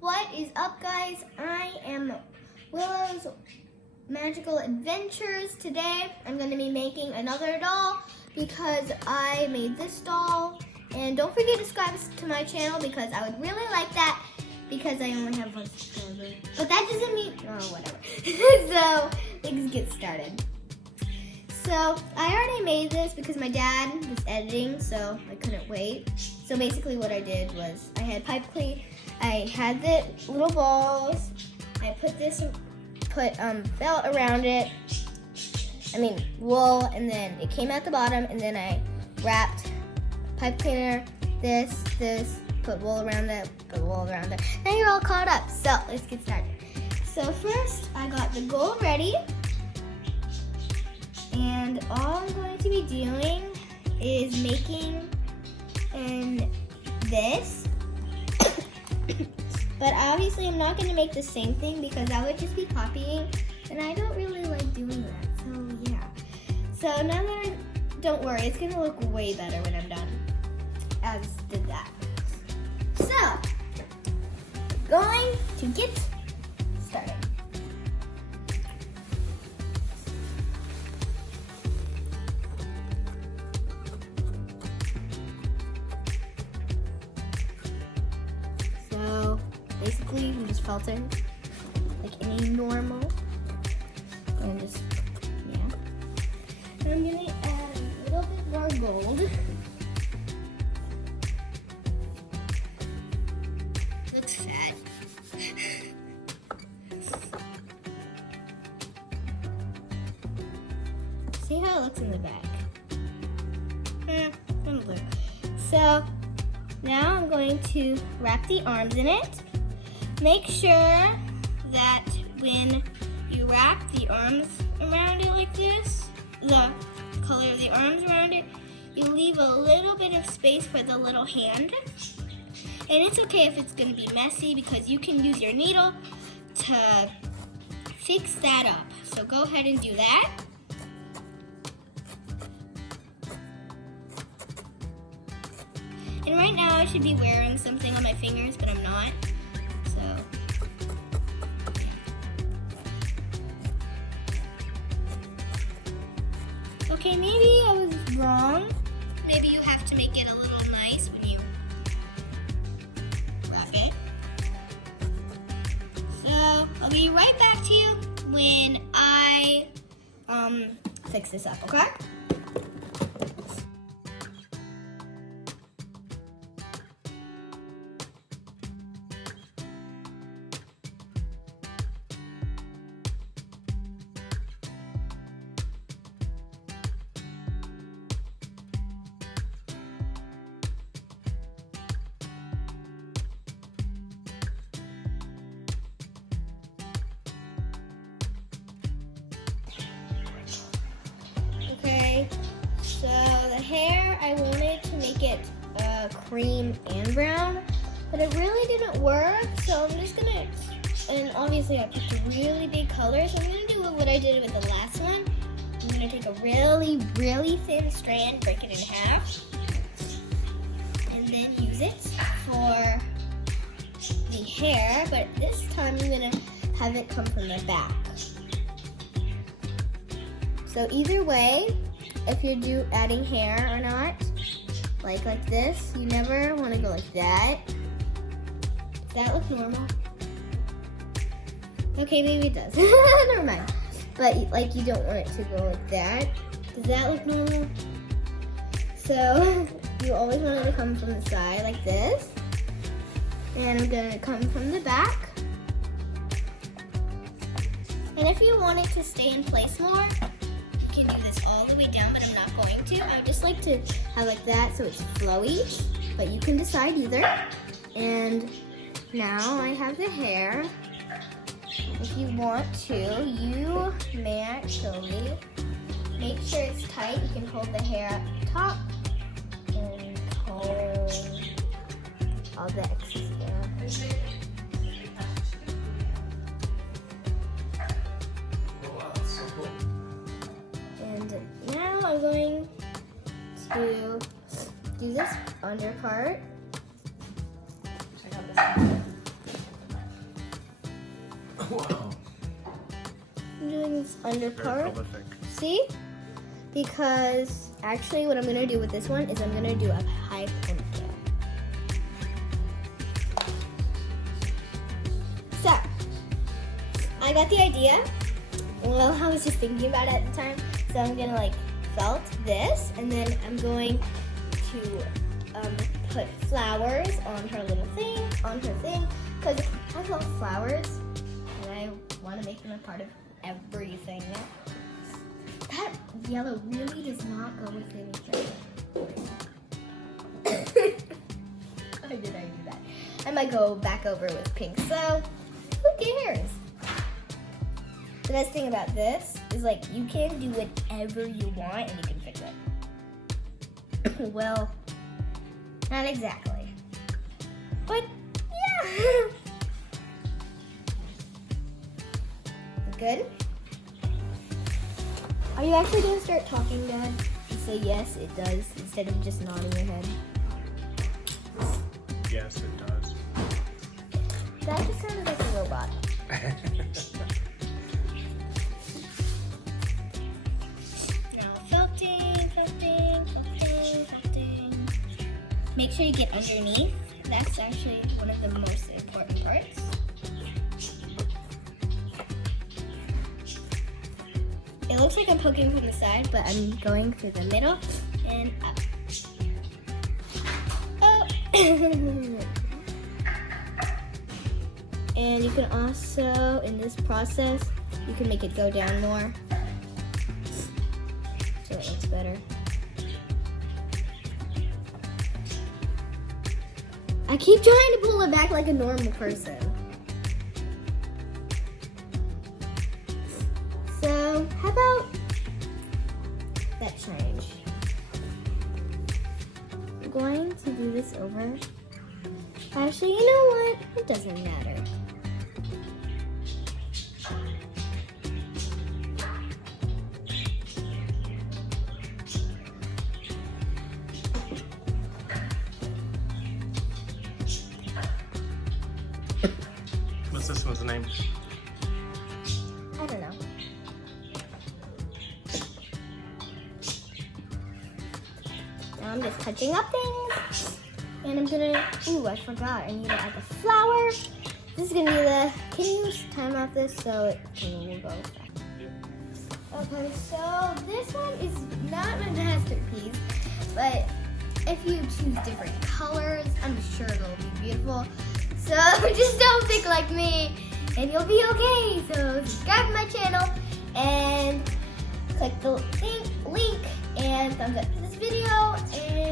What is up, guys? I am Willow's Magical Adventures. Today I'm going to be making another doll because I made this doll. And don't forget to subscribe to my channel because I would really like that because I only have 1 subscriber. But that doesn't mean, oh, whatever. So let's get started. So I already made this because my dad was editing, so I couldn't wait. So basically what I did was I had pipe clean. I had the little balls. I put felt around it. Wool, and then it came at the bottom, and then I wrapped pipe cleaner, this, put wool around it, put wool around it. Now you're all caught up, so let's get started. So first, I got the gold ready, and all I'm going to be doing is making this. But obviously I'm not going to make the same thing because I would just be copying, and I don't really like doing that, so yeah. So now that don't worry, it's going to look way better when I'm done, as did that. So, going to get started. So, basically, I'm just felting like any normal, and just, yeah. And I'm gonna add a little bit more gold. Looks fat. See how it looks in the back? Don't look. So now I'm going to wrap the arms in it. Make sure that when you wrap the arms around it like this, the color of the arms around it, you leave a little bit of space for the little hand. And it's okay if it's going to be messy because you can use your needle to fix that up. So go ahead and do that. And right now I should be wearing something on my fingers, but I'm not. So okay, maybe I was wrong. Maybe you have to make it a little nice when you wrap it. So I'll be right back to you when I fix this up, okay? So the hair, I wanted to make it cream and brown, but it really didn't work. So I'm just gonna, and obviously I picked a really big color, so I'm gonna do what I did with the last one. I'm gonna take a really, really thin strand, break it in half, and then use it for the hair, but this time I'm gonna have it come from the back. So either way, if you're adding hair or not, like this, you never want to go like that. Does that look normal? Okay, maybe it does. Never mind. But like you don't want it to go like that. Does that look normal? So you always want it to come from the side like this. And I'm gonna come from the back. And if you want it to stay in place more, you can do this all the way down, but I'm not going to. I would just like to have like that so it's flowy, but you can decide either. And now I have the hair. If you want to, you may actually make sure it's tight. You can hold the hair up top and hold all the excess hair. Now I'm going to do this under part. under Very part. prolific. See? Because actually what I'm gonna do with this one is I'm gonna do a high ponytail. So, I got the idea. Well, I was just thinking about it at the time. So I'm gonna like felt this, and then I'm going to put flowers on her little thing, because I love flowers, and I want to make them a part of everything. That yellow really does not go with anything. Why did I do that? I might go back over with pink, so who cares? The best thing about this is like you can do whatever you want and you can fix it. Well, not exactly. But yeah. Good? Are you actually going to start talking, Dad? And say yes, it does, instead of just nodding your head. Yes, it does. That just sounded like a robot. Now felting. Make sure you get underneath. That's actually one of the most important parts. It looks like I'm poking from the side, but I'm going through the middle and up. Oh. And you can also, in this process, you can make it go down more so it looks better. I keep trying to pull it back like a normal person. So, how about that change? I'm going to do this over. Actually, you know what? It doesn't matter. What's this one's name? I don't know. Now I'm just touching up things. And I'm gonna, ooh, I forgot. I need to add the flower. This is gonna be the, can you time off this so it will go fast? Okay, so this one is not my masterpiece, but if you choose different colors, I'm sure it'll be beautiful. So just don't think like me and you'll be okay. So subscribe to my channel and click the link and thumbs up to this video and